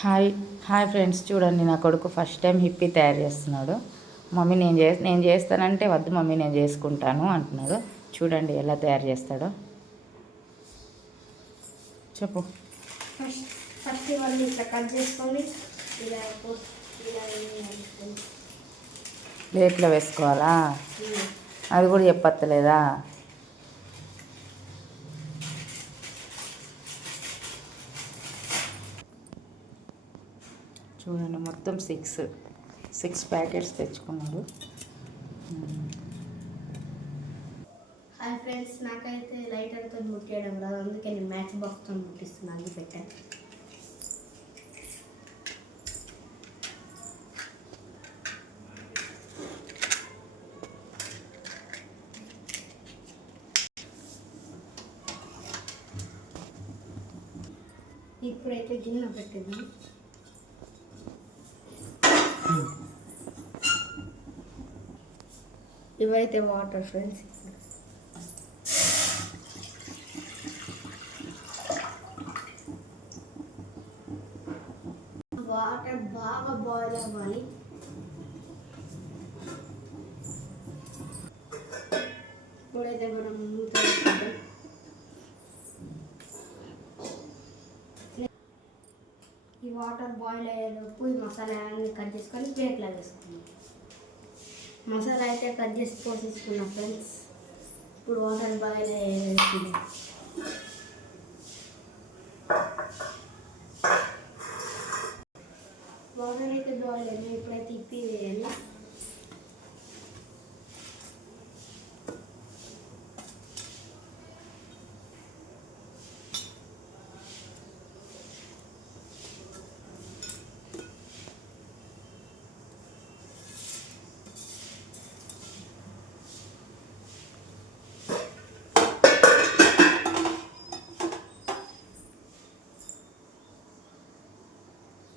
Hi hi friends, చూడండి నా కొడుకు ఫస్ట్ టైం హిప్పీ తయారు చేస్తున్నాడు. మమ్మీ నేను చేస్తానంటే వద్దు మమ్మీ నేను చేసుకుంటాను అంటున్నాడు. చూడండి ఎలా తయారు చేస్తాడో. చెప్పు. ఫస్ట్ ఇవన్నీ ఇట్లా కట్ చేసుకొని ప్లేట్లో వేసుకోవాలా? అది కూడా చెప్పత్తలేదా? చూడండి మొత్తం సిక్స్ ప్యాకెట్స్ తెచ్చుకున్నాడు. హాయ్ ఫ్రెండ్స్, నాకైతే లైటర్తో ముట్టేయడం రాదు, అందుకే నేను మ్యాచ్ బాక్స్తో ముట్టిస్తున్నాను. అది పెట్టాను. ఇప్పుడైతే గిన్నె పెట్టింది. ఇవైతే వాటర్ ఫ్రెండ్స్. వాటర్ బాగా బాయిల్ అవ్వాలి. ఇప్పుడైతే మనం మూత పెట్టుకుందాం. ఈ వాటర్ బాయిల్ అయ్యేలోపు ఈ మసాలా అన్ని కట్ చేసుకొని ప్లేట్లో వేసుకుందాం. మసాలా అయితే కట్ చేసి పోసేసుకున్నాం ఫ్రెండ్స్. ఇప్పుడు వాటర్ బాయిల్ అయ్యేది. వాటర్ అయితే బాయిల్ అయ్యి ఇప్పుడైతే ఇప్పి వేయాలి.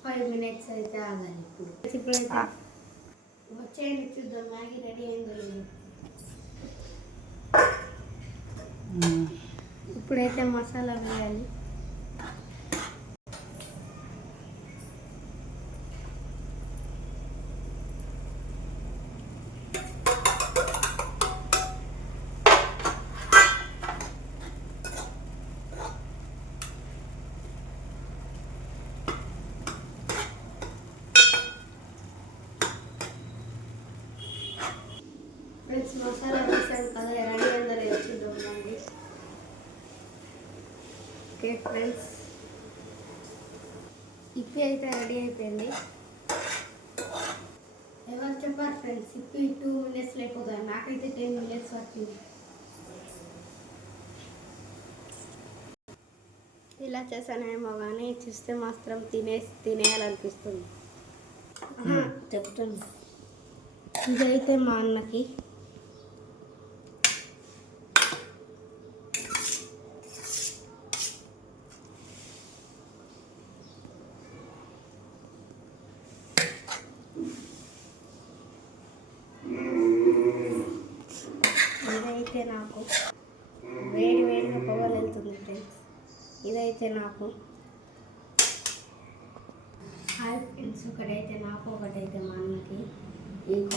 ఫైవ్ మినిట్స్ అయితే ఆగాలి. ఇప్పుడైతే వచ్చేయండి చూద్దాం మ్యాగీ రెడీ అయిందో లేదు. ఇప్పుడైతే మసాలా వేయాలి. ఫ్రెండ్స్, మసాలా వేసాను కదా, రెడీ అయిందో లేదో చూద్దాం. ఓకే ఫ్రెండ్స్, ఇప్పి అయితే రెడీ అయిపోయింది. ఎవరు చెప్పారు ఫ్రెండ్స్ ఇప్పి 2 minutes అయిపోతుంది? నాకైతే 10 minutes పట్టింది. ఇలా చేశానేమో కానీ చూస్తే మాత్రం తినేయాలనిపిస్తుంది. చెప్తాను. ఇదైతే మా అన్నకి. ఇదైతే నాకు వేడిగా పొగలు వెళ్తుంది ఫ్రెండ్స్. ఇదైతే నాకు. హాయ్ ఫ్రెండ్స్, ఒకటైతే నాకు, ఒకటైతే మా అన్నకి.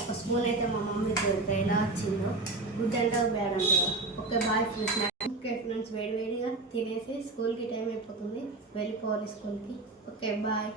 ఒక స్పూన్ అయితే మా మమ్మీ చూద్దాం ఎలా వచ్చిందో. గుడ్ అంటావు బ్యాడ్ అంటావు. Okay bye friends. Okay friends, వేడిగా తినేసి స్కూల్కి టైం అయిపోతుంది, వెళ్ళిపోవాలి స్కూల్కి. Okay bye.